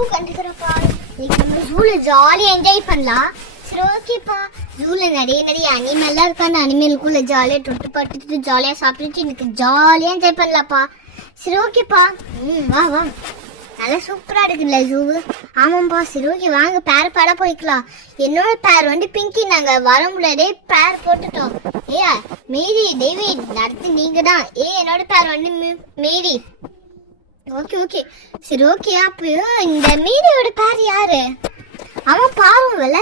Zoo கண்டுக்கிறப்பா. இன்னைக்கு நம்ம ஜூல ஜாலியாக என்ஜாய் பண்ணலாம். சரி ஓகேப்பா. ஜூல நிறைய அனிமல்லாம் இருக்கா. அந்த அனிமலுக்குள்ள ஜாலியாக தொட்டு பார்த்துட்டு ஜாலியாக சாப்பிட்டுட்டு எனக்கு ஜாலியாக என்ஜாய் பண்ணலாம்ப்பா. சரி ஓகேப்பா. வா வா. நல்லா சூப்பராக இருக்குல்ல ஜூவு. ஆமாம்ப்பா. சரி ஓகே வாங்க பேர போய்க்கலாம். என்னோட பேர் வந்து பிங்கி. நாங்கள் வர முடியாதே பேர் போட்டுட்டோம். மேரி டேவிட் அடுத்து நீங்கள் தான். என்னோட பேர் வந்து மேரி. ஓகே சரி ஓகே. அப்போ இந்த மேரியோட பேர் யாரு? அவன் பாவம்ல.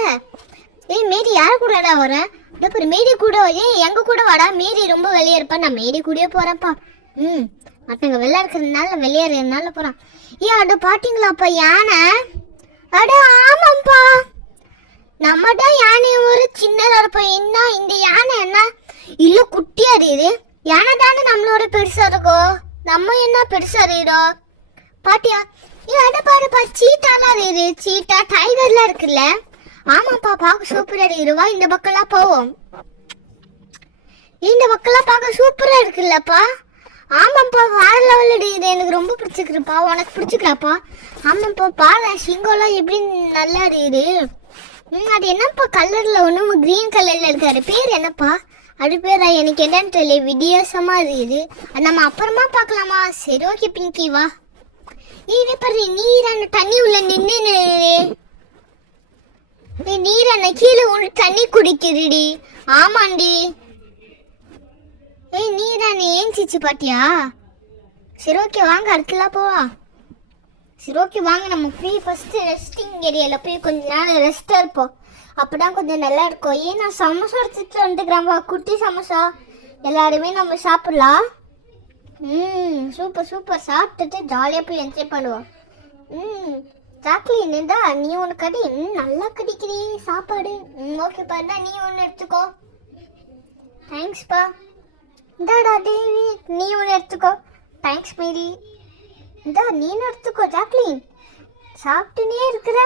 மேரி யார கூடடா வரேன்? இப்போ மேரி கூட எங்க கூட வாடா. மேரி ரொம்ப வெளியே இருப்பா. நான் மேரி கூடயே போறேன்ப்பா. மற்றவங்க வெளியே இருக்கிறதுனால வெளியேறதுனால போறான். அட பாத்தீங்களாப்பா யானை? அட ஆமாப்பா. நம்ம தான் யானை ஒரு சின்னதா இருப்போம். என்ன இந்த யானை என்ன இல்ல குட்டியா இருக்குது. யானை தானே நம்மளோட பெருசா இருக்கும். நம்ம என்ன பெருசா இருக்கோம் பாட்டியா? அட பாருப்பா சீட்டாலாம் இருக்கு. சீட்டா டைகர்லாம் இருக்குல்ல. ஆமாப்பா பார்க்க சூப்பரா இருக்குவா. இந்த பக்கம்லாம் போவோம். இந்த பக்கம்லாம் பார்க்க சூப்பரா இருக்குல்லப்பா. ஆமாப்பா வேற லெவல் இருக்குது. எனக்கு ரொம்ப பிடிச்சிருக்குப்பா. உனக்கு பிடிச்சிக்கிறாப்பா? ஆமாப்பா பாரு சிங்கம்லாம் எப்படி நல்லா இருக்குது. அது என்னப்பா கலர்ல ஒன்றும் கிரீன் கலர்ல இருக்காரு. பேர் என்னப்பா? அது பேர் எனக்கு என்னன்னு தெரியல. வித்தியாசமா இருக்குது. நம்ம அப்புறமா பார்க்கலாமா? சரி ஓகே பிங்கி வா. இது பாரு நீரான தண்ணி உள்ள நின்று. நீரான கீழே ஒன்று தண்ணி குடிக்கிறடி. ஆமாண்டி. நீரான ஏஞ்சிச்சு பாட்டியா? சரி ஓகே வாங்க அடுத்தலாம் போவா. சரி ஓகே வாங்க நம்ம போய் ஃபர்ஸ்ட் ரெஸ்டிங் ஏரியாவில் போய் கொஞ்ச நேரம் ரெஸ்ட்டாக இருப்போம். அப்போதான் கொஞ்சம் நல்லா இருக்கும். நான் சமோசா எடுத்துட்டு வந்துக்கிறேன்ப்பா. குட்டி சமோசா எல்லாருமே நம்ம சாப்பிடலாம். சூப்பர் சாப்பிட்டுட்டு ஜாலியாக போய் என்ஜாய் பண்ணுவோம். சாக்லேட் இருந்தா நீ ஒன்று கடி. நல்லா கடிக்கிறீ சாப்பாடு. ஓகேப்பா இருந்தா நீ ஒன்று எடுத்துக்கோ. தேங்க்ஸ்ப்பா. இந்தாடா தேவி நீ ஒன்று எடுத்துக்கோ. தேங்க்ஸ் மேரி. இந்தா நீனும் எடுத்துக்கோ ஜாக்லின். சாப்பிட்டுனே இருக்கிற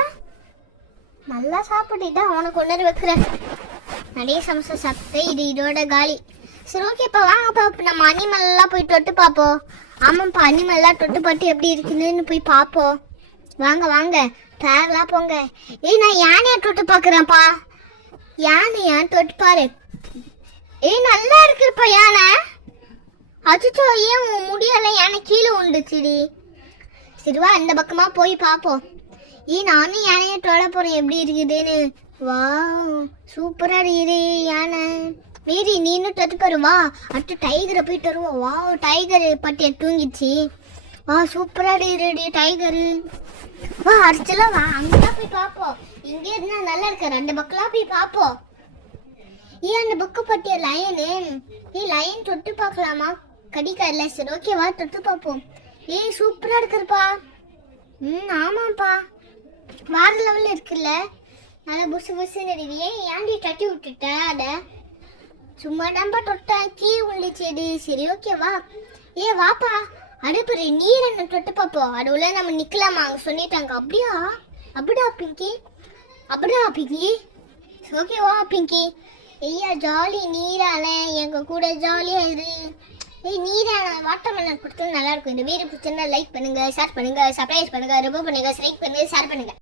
நல்லா சாப்பிட்டுட்டா உனக்கு ஒன்று வைக்கிறேன். நிறைய சமோசா சாப்பிட்டு இதோட காலி. சரி ஓகேப்பா வாங்கப்பா. இப்போ நம்ம அனிமல்லாம் போய் தொட்டு பார்ப்போம். ஆமாப்பா அனிமல்லாம் தொட்டு பார்த்து எப்படி இருக்குதுன்னு போய் பார்ப்போம். வாங்க பேரெலாம் போங்க. நான் யானையை தொட்டு பார்க்குறேன்ப்பா. யானையா தொட்டு பாரு. நல்லா இருக்குப்பா யானை. அச்சோ ஏன் முடியல யானை கீழே உண்டுச்சுடி. சரிவா இந்த பக்கமா போய் பார்ப்போம். நானும் யானையை தொட போறேன் எப்படி இருக்குதுன்னு. வா சூப்பரா இருக்குது யானை. மேரி நீனும் தொட்டு பாரு வா. அடுத்து டைகரை போயிட்டு வருவோம். வா டைகர் பட்டியை தூங்கிச்சு. வா சூப்பரா இருக்குது டைகரு. வா அடுத்தலாம் வா அங்கதான் போய் பார்ப்போம். இங்கே இருந்தா நல்லா இருக்கு. ரெண்டு பக்கம்லாம் போய் பார்ப்போம். அந்த புக்கு பட்டிய லயனு. லயன் தொட்டு பார்க்கலாமா? கடிக்காதுல. சரி ஓகேவா தொட்டு பார்ப்போம். சூப்பரா இருக்குப்பா. ஆமாப்பா வேற லெவல்ல இருக்குல்ல. நல்லா புசுன்னு இருக்குது. ஏன்டி தட்டி விட்டுட்ட? அட சும்மா நம்ப தொட்டா கீ உள்ளிச்சேடி. சரி ஓகேவா. வாப்பா அடுப்பு நீர் என்ன தொட்டு பார்ப்போம். அது உள்ள நம்ம நிக்கலாமா? அவங்க சொல்லிட்டாங்க. அப்படியா பிங்கி. ஓகேவா பிங்கி? ஜாலி நீரான எங்க கூட ஜாலியா இரு. நீரான வாட்டர்மெலன் கொடுத்தது நல்லா இருக்கும். இந்த வீடியோ பிடிச்சிருந்தா லைக் பண்ணுங்க, ஷேர் பண்ணுங்க, சப்ஸ்கிரைப் பண்ணுங்க, ரிவ்யூ பண்ணுங்க, ஷேர் பண்ணுங்க.